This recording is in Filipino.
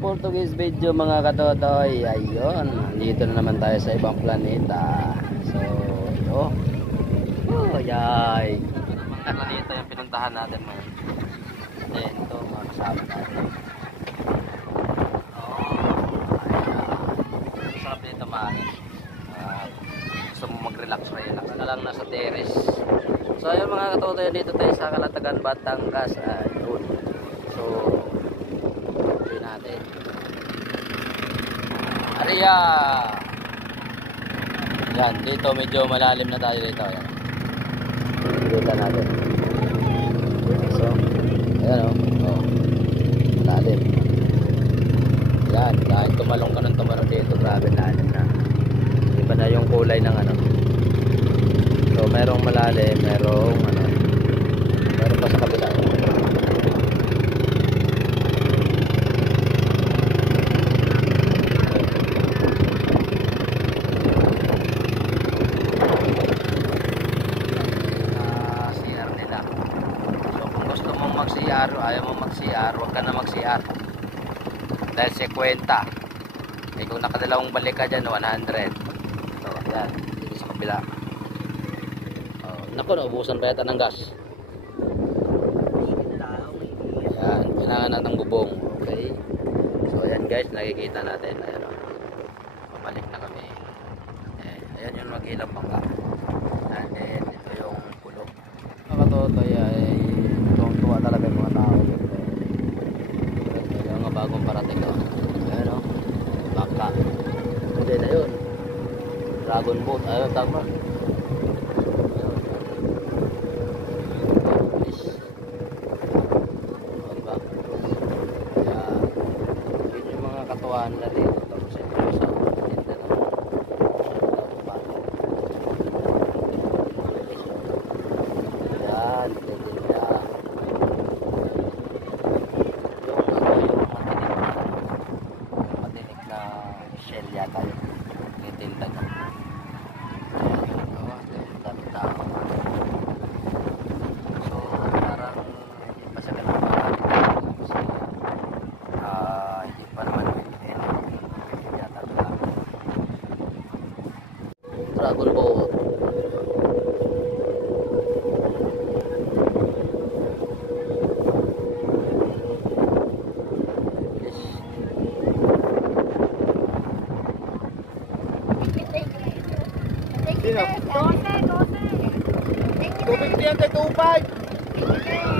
Portuguese video mga katotoy. Ayun, dito na naman tayo sa ibang planeta. So, ito. Oh, ayay. Planeta yung pinuntahan natin ngayon. Then, ito, mga kasama natin. Oh, ayun. Sarap dito mahangin. Gusto mo mag-relax, relax na lang nasa terrace. So, ayun mga katotoy, dito tayo sa Calatagan, Batangas. Ayun. So, natin. Aria. Yan, dito medyo malalim na tayo dito. Yan. Dito natin. So, ayan o. Oh. Malalim. Yan, kahit tumalong ka ng tumalong dito, grabe lalim na. Iba na yung kulay ng ano. So, merong malalim, merong ano. Meron pa sa kabila. Ayaw mo mag-CR, huwag ka na mag-CR dahil si kwenta kung nakadalawang balik ka dyan 100. So yan, dito sa kabila. Naku, naubusan pa yata ng gas. Yan, kailangan natin bubong. Okay, so yan guys, nakikita natin. Ayan, pabalik na kami. Ayan yung mag-ilang bangka. And then ito yung pulo. Nakatotoy ay tuwa talaga yung mga tao dito. Yung mga bagong parating o. Ayan o. Bangka. Hindi na yun. Dragon boat. Ayun, tama. Fish. O, diba? Kaya, yun yung mga katuwaan na dito. Tapos ito sa tinda ng yan. Shell yata yun. Itinda niya. Dami tao. So, parang hindi pa siya ganang marami kasi hindi pa naman yata Dragon Boat. Sino? 12. 250 ang 25.